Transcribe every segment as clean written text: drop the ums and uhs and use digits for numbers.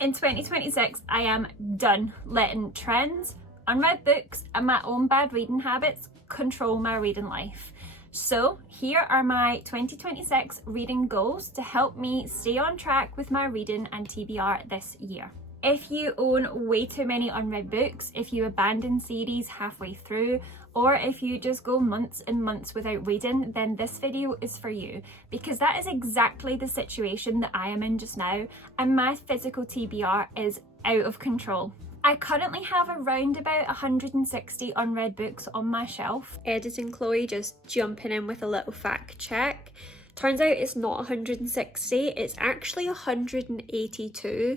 In 2026, I am done letting trends, unread books, and my own bad reading habits control my reading life. So here are my 2026 reading goals to help me stay on track with my reading and TBR this year. If you own way too many unread books, if you abandon series halfway through, or if you just go months and months without reading, then this video is for you, because that is exactly the situation that I am in just now, and my physical TBR is out of control. I currently have around about 160 unread books on my shelf. Editing Chloe just jumping in with a little fact check. Turns out it's not 160, it's actually 182.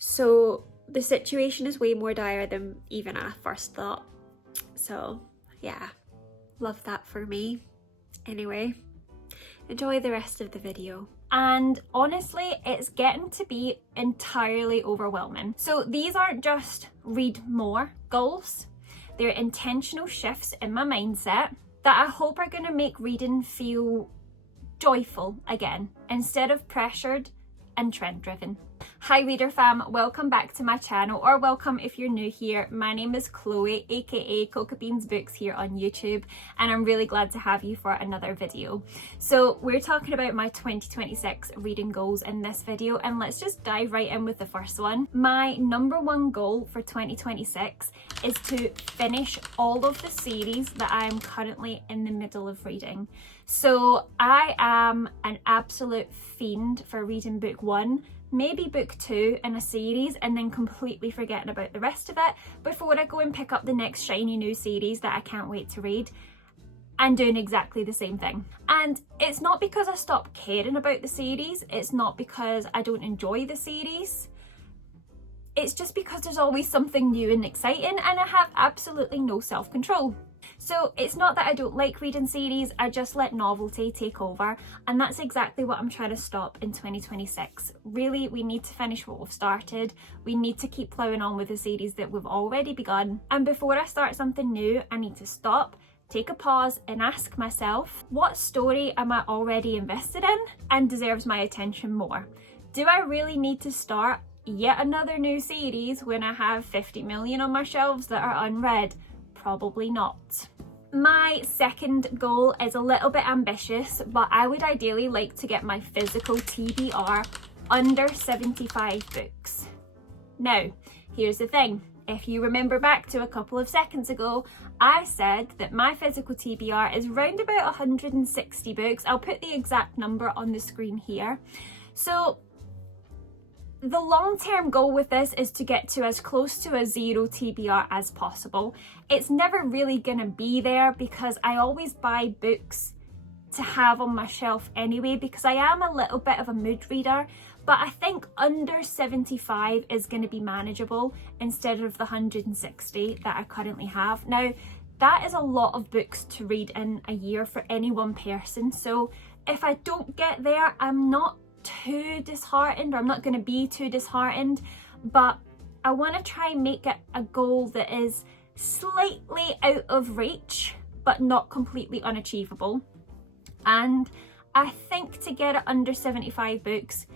So the situation is way more dire than even I first thought. So yeah, love that for me. Anyway, enjoy the rest of the video. And honestly, it's getting to be entirely overwhelming. So these aren't just read more goals, they're intentional shifts in my mindset that I hope are gonna make reading feel joyful again, instead of pressured and trend driven. Hi reader fam, welcome back to my channel, or welcome if you're new here. My name is Chloe, aka Coca Beans Books here on YouTube, and I'm really glad to have you for another video. So we're talking about my 2026 reading goals in this video, and let's just dive right in with the first one. My number one goal for 2026 is to finish all of the series that I am currently in the middle of reading. So I am an absolute fiend for reading book one, maybe book two in a series, and then completely forgetting about the rest of it before I go and pick up the next shiny new series that I can't wait to read, and doing exactly the same thing. And it's not because I stopped caring about the series, it's not because I don't enjoy the series, it's just because there's always something new and exciting, and I have absolutely no self-control. So it's not that I don't like reading series, I just let novelty take over, and that's exactly what I'm trying to stop in 2026. Really, we need to finish what we've started, we need to keep ploughing on with the series that we've already begun, and before I start something new, I need to stop, take a pause and ask myself, what story am I already invested in and deserves my attention more? Do I really need to start yet another new series when I have 50 million on my shelves that are unread? Probably not. My second goal is a little bit ambitious, but I would ideally like to get my physical TBR under 75 books. Now, here's the thing. If you remember back to a couple of seconds ago, I said that my physical TBR is around about 160 books. I'll put the exact number on the screen here. So the long-term goal with this is to get to as close to a zero TBR as possible. It's never really gonna be there because I always buy books to have on my shelf anyway, because I am a little bit of a mood reader, but I think under 75 is gonna be manageable instead of the 160 that I currently have. Now, that is a lot of books to read in a year for any one person, so if I don't get there, I'm not too disheartened, or I'm not going to be too disheartened, but I want to try and make it a goal that is slightly out of reach but not completely unachievable. And I think to get it under 75 books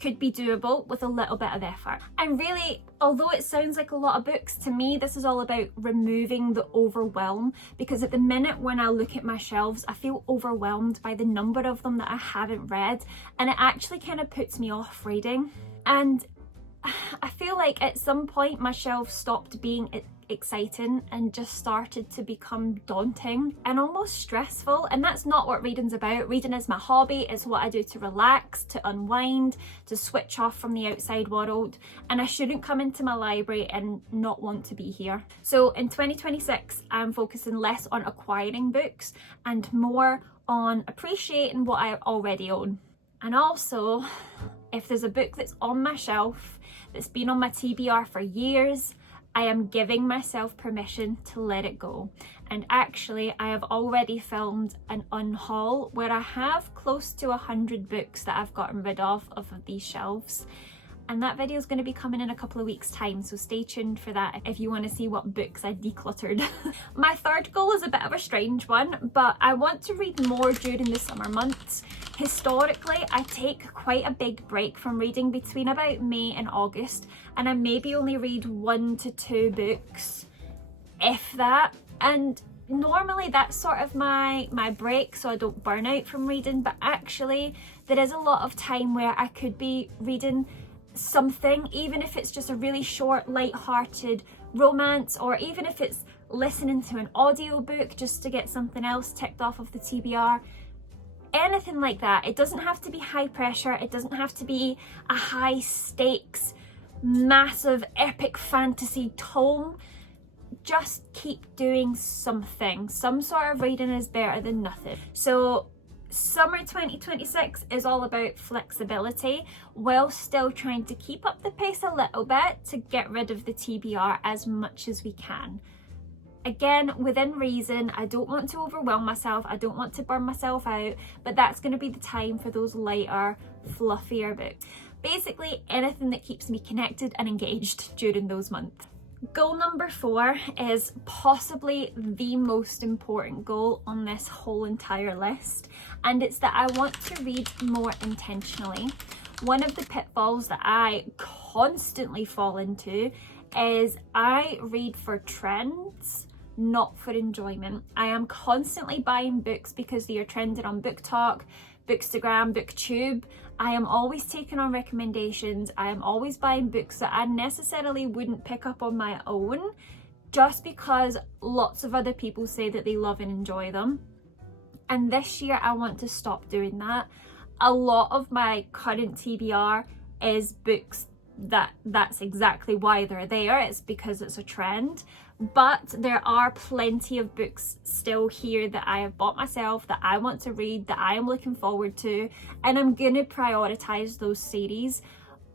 could be doable with a little bit of effort. And really, although it sounds like a lot of books, to me this is all about removing the overwhelm, because at the minute when I look at my shelves I feel overwhelmed by the number of them that I haven't read, and it actually kind of puts me off reading. And I feel like at some point my shelves stopped being exciting and just started to become daunting and almost stressful, and that's not what reading's about. Reading is my hobby, it's what I do to relax, to unwind, to switch off from the outside world, and I shouldn't come into my library and not want to be here. So in 2026 I'm focusing less on acquiring books and more on appreciating what I already own. And also, if there's a book that's on my shelf that's been on my TBR for years, I am giving myself permission to let it go. And actually, I have already filmed an unhaul where I have close to 100 books that I've gotten rid of these shelves. and that video is going to be coming in a couple of weeks time, so stay tuned for that if you want to see what books I decluttered. My third goal is a bit of a strange one, but I want to read more during the summer months. Historically, I take quite a big break from reading between about May and August, and I maybe only read 1 to 2 books, if that, and normally that's sort of my break so I don't burn out from reading. But actually there is a lot of time where I could be reading something, even if it's just a really short, light-hearted romance, or even if it's listening to an audiobook just to get something else ticked off of the TBR. Anything like that. It doesn't have to be high pressure, it doesn't have to be a high stakes, massive, epic fantasy tome. Just keep doing something. Some sort of reading is better than nothing. So summer 2026 is all about flexibility while still trying to keep up the pace a little bit to get rid of the TBR as much as we can. Again, within reason. I don't want to overwhelm myself, I don't want to burn myself out, but that's going to be the time for those lighter, fluffier books. Basically anything that keeps me connected and engaged during those months. Goal number 4 is possibly the most important goal on this whole entire list, and it's that I want to read more intentionally. One of the pitfalls that I constantly fall into is I read for trends, not for enjoyment. I am constantly buying books because they are trending on Book Talk, Bookstagram, Booktube. I am always taking on recommendations. I am always buying books that I necessarily wouldn't pick up on my own just because lots of other people say that they love and enjoy them. And this year I want to stop doing that. A lot of my current TBR is books that's exactly why they're there. It's because it's a trend. But there are plenty of books still here that I have bought myself, that I want to read, that I am looking forward to, and I'm going to prioritise those series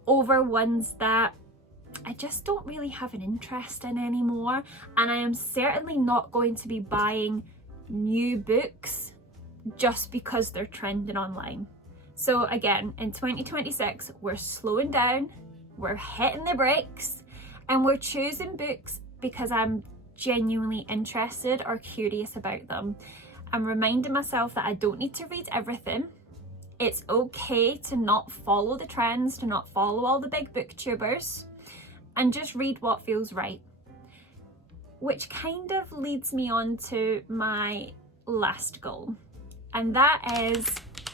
over ones that I just don't really have an interest in anymore. And I am certainly not going to be buying new books just because they're trending online. So again, in 2026, we're slowing down, we're hitting the brakes, and we're choosing books because I'm genuinely interested or curious about them. I'm reminding myself that I don't need to read everything. It's okay to not follow the trends, to not follow all the big booktubers, and just read what feels right. Which kind of leads me on to my last goal, and that is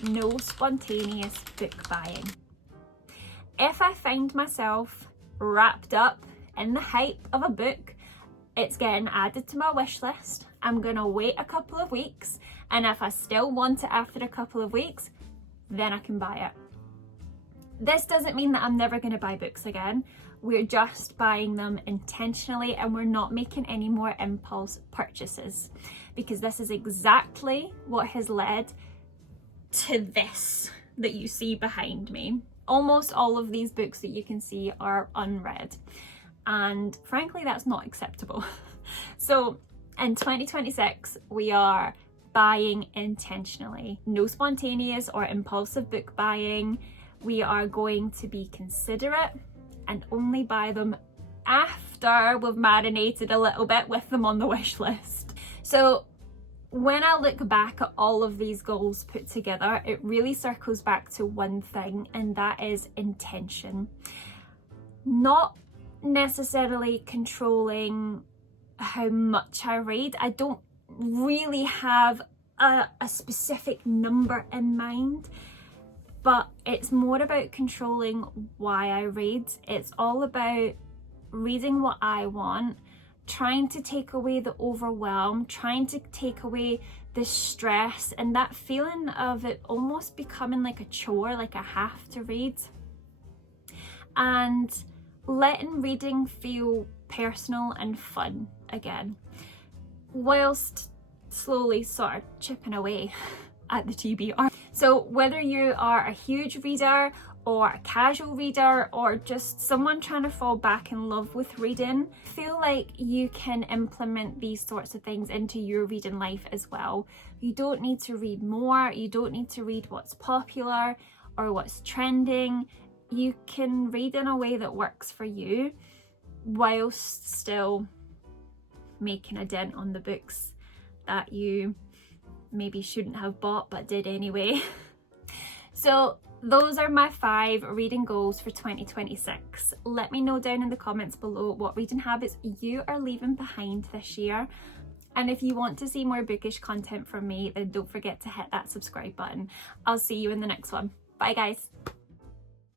no spontaneous book buying. If I find myself wrapped up in the hype of a book, it's getting added to my wish list. I'm gonna wait a couple of weeks, and if I still want it after a couple of weeks, then I can buy it. This doesn't mean that I'm never gonna buy books again. We're just buying them intentionally, and we're not making any more impulse purchases, because this is exactly what has led to this that you see behind me. Almost all of these books that you can see are unread. And frankly, that's not acceptable. So in 2026, we are buying intentionally. No spontaneous or impulsive book buying. We are going to be considerate and only buy them after we've marinated a little bit with them on the wish list. So when I look back at all of these goals put together, it really circles back to one thing, and that is intention. Not necessarily controlling how much I read. I don't really have a specific number in mind, but it's more about controlling why I read. It's all about reading what I want, trying to take away the overwhelm, trying to take away the stress and that feeling of it almost becoming like a chore, like I have to read, and letting reading feel personal and fun again, whilst slowly sort of chipping away at the TBR. So whether you are a huge reader or a casual reader or just someone trying to fall back in love with reading, feel like you can implement these sorts of things into your reading life as well. You don't need to read more, you don't need to read what's popular or what's trending. you can read in a way that works for you whilst still making a dent on the books that you maybe shouldn't have bought but did anyway. So those are my 5 reading goals for 2026. Let me know down in the comments below what reading habits you are leaving behind this year. And if you want to see more bookish content from me, then don't forget to hit that subscribe button. I'll see you in the next one. Bye guys.